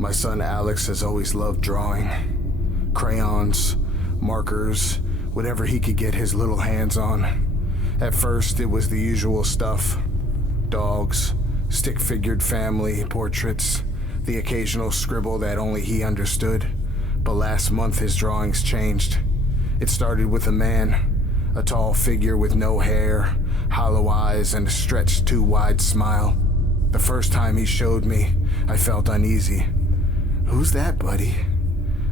My son Alex has always loved drawing. Crayons, markers, whatever he could get his little hands on. At first, it was the usual stuff. Dogs, stick-figured family, portraits, the occasional scribble that only he understood. But last month his drawings changed. It started with a man, a tall figure with no hair, hollow eyes, and a stretched too wide smile. The first time he showed me, I felt uneasy. "Who's that, buddy?"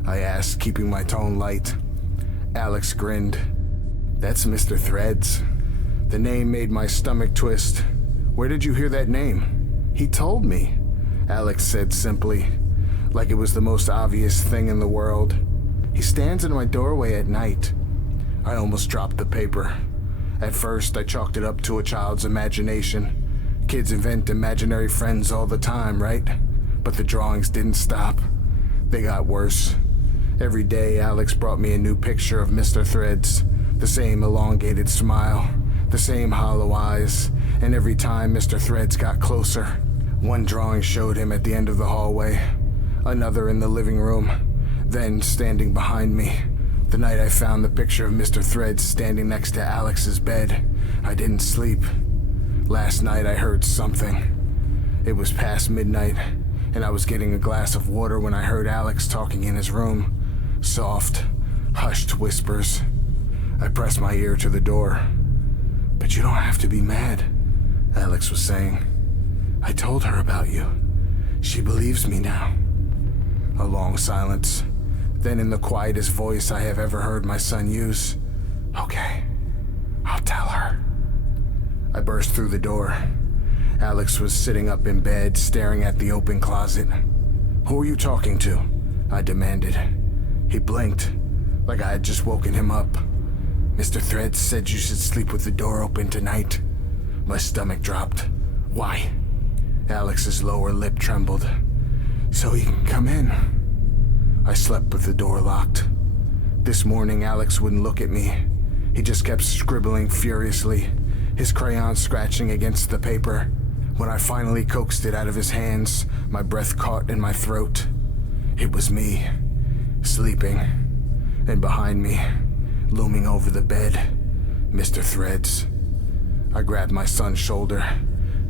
I asked, keeping my tone light. Alex grinned. "That's Mr. Threads." The name made my stomach twist. "Where did you hear that name?" "He told me," Alex said simply, like it was the most obvious thing in the world. "He stands in my doorway at night." I almost dropped the paper. At first, I chalked it up to a child's imagination. Kids invent imaginary friends all the time, right? But the drawings didn't stop. They got worse. Every day, Alex brought me a new picture of Mr. Threads. The same elongated smile, the same hollow eyes, and every time Mr. Threads got closer. One drawing showed him at the end of the hallway, another in the living room, then standing behind me. The night I found the picture of Mr. Threads standing next to Alex's bed, I didn't sleep. Last night I heard something. It was past midnight, and I was getting a glass of water when I heard Alex talking in his room. Soft, hushed whispers. I pressed my ear to the door. "But you don't have to be mad," Alex was saying. "I told her about you. She believes me now." A long silence. Then in the quietest voice I have ever heard my son use, "Okay, I'll tell her." I burst through the door. Alex was sitting up in bed, staring at the open closet. "Who are you talking to?" I demanded. He blinked, like I had just woken him up. "Mr. Threads said you should sleep with the door open tonight." My stomach dropped. "Why?" Alex's lower lip trembled. "So he can come in." I slept with the door locked. This morning, Alex wouldn't look at me. He just kept scribbling furiously, his crayon scratching against the paper. When I finally coaxed it out of his hands, my breath caught in my throat. It was me, sleeping, and behind me, looming over the bed, Mr. Threads. I grabbed my son's shoulder.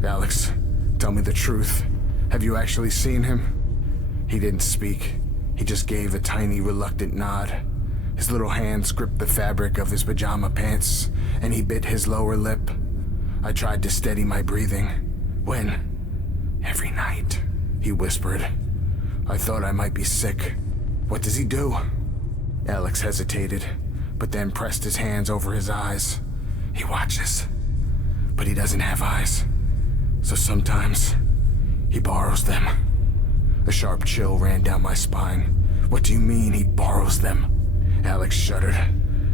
"Alex, tell me the truth. Have you actually seen him?" He didn't speak. He just gave a tiny, reluctant nod. His little hands gripped the fabric of his pajama pants, and he bit his lower lip. I tried to steady my breathing. "When?" "Every night," he whispered. I thought I might be sick. "What does he do?" Alex hesitated, but then pressed his hands over his eyes. "He watches, but he doesn't have eyes. So sometimes he borrows them." A sharp chill ran down my spine. "What do you mean he borrows them?" Alex shuddered.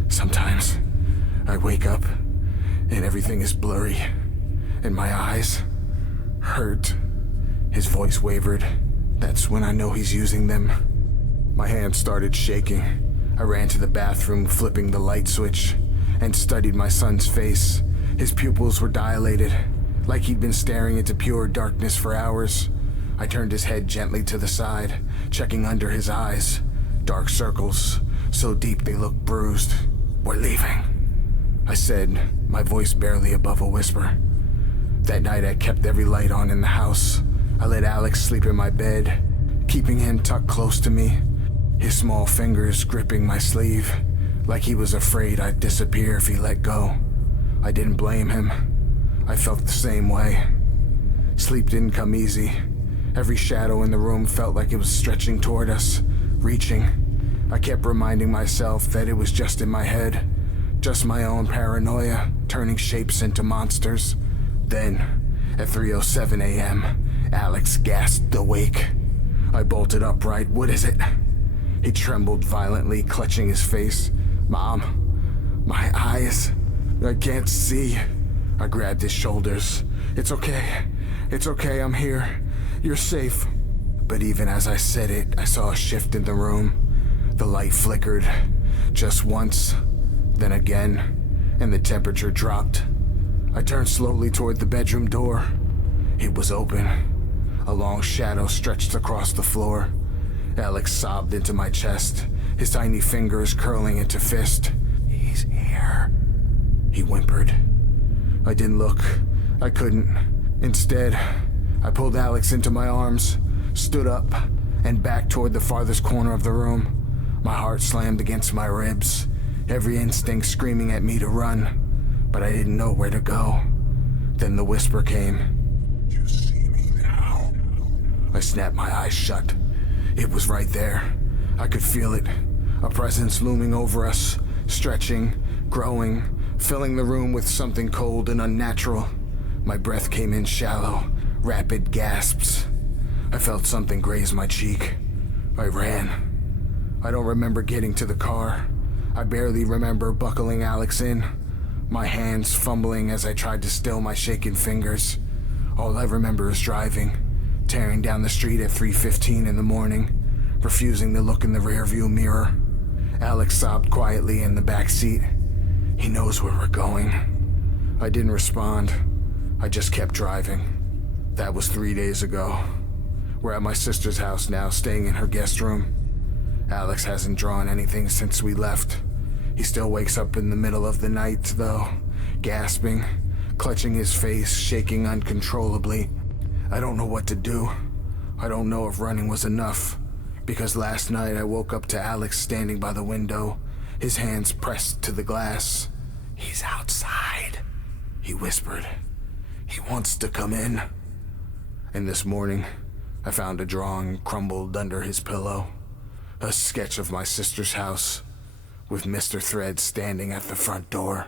"Sometimes I wake up and everything is blurry, and my eyes hurt." His voice wavered. "That's when I know he's using them." My hand started shaking. I ran to the bathroom, flipping the light switch, and studied my son's face. His pupils were dilated, like he'd been staring into pure darkness for hours. I turned his head gently to the side, checking under his eyes. Dark circles, so deep they looked bruised. "We're leaving," I said, my voice barely above a whisper. That night I kept every light on in the house. I let Alex sleep in my bed, keeping him tucked close to me, his small fingers gripping my sleeve, like he was afraid I'd disappear if he let go. I didn't blame him. I felt the same way. Sleep didn't come easy. Every shadow in the room felt like it was stretching toward us, reaching. I kept reminding myself that it was just in my head, just my own paranoia, turning shapes into monsters. Then, at 3:07 a.m., Alex gasped awake. I bolted upright. "What is it?" He trembled violently, clutching his face. "Mom, my eyes, I can't see." I grabbed his shoulders. "It's okay. It's okay, I'm here. You're safe." But even as I said it, I saw a shift in the room. The light flickered, just once, then again, and the temperature dropped. I turned slowly toward the bedroom door. It was open. A long shadow stretched across the floor. Alex sobbed into my chest, his tiny fingers curling into fist. "He's here," he whimpered. I didn't look. I couldn't. Instead, I pulled Alex into my arms, stood up, and backed toward the farthest corner of the room. My heart slammed against my ribs, every instinct screaming at me to run, but I didn't know where to go. Then the whisper came. "You see me now?" I snapped my eyes shut. It was right there. I could feel it, a presence looming over us, stretching, growing, filling the room with something cold and unnatural. My breath came in shallow, rapid gasps. I felt something graze my cheek. I ran. I don't remember getting to the car. I barely remember buckling Alex in, my hands fumbling as I tried to still my shaking fingers. All I remember is driving, tearing down the street at 3:15 in the morning, refusing to look in the rearview mirror. Alex sobbed quietly in the back seat. He knows where we're going. I didn't respond. I just kept driving. That was 3 days ago. We're at my sister's house now, staying in her guest room. Alex hasn't drawn anything since we left. He still wakes up in the middle of the night, though, gasping, clutching his face, shaking uncontrollably. I don't know what to do. I don't know if running was enough, because last night I woke up to Alex standing by the window, his hands pressed to the glass. "He's outside," he whispered. "He wants to come in." And this morning, I found a drawing crumbled under his pillow, a sketch of my sister's house, with Mr. Thread standing at the front door.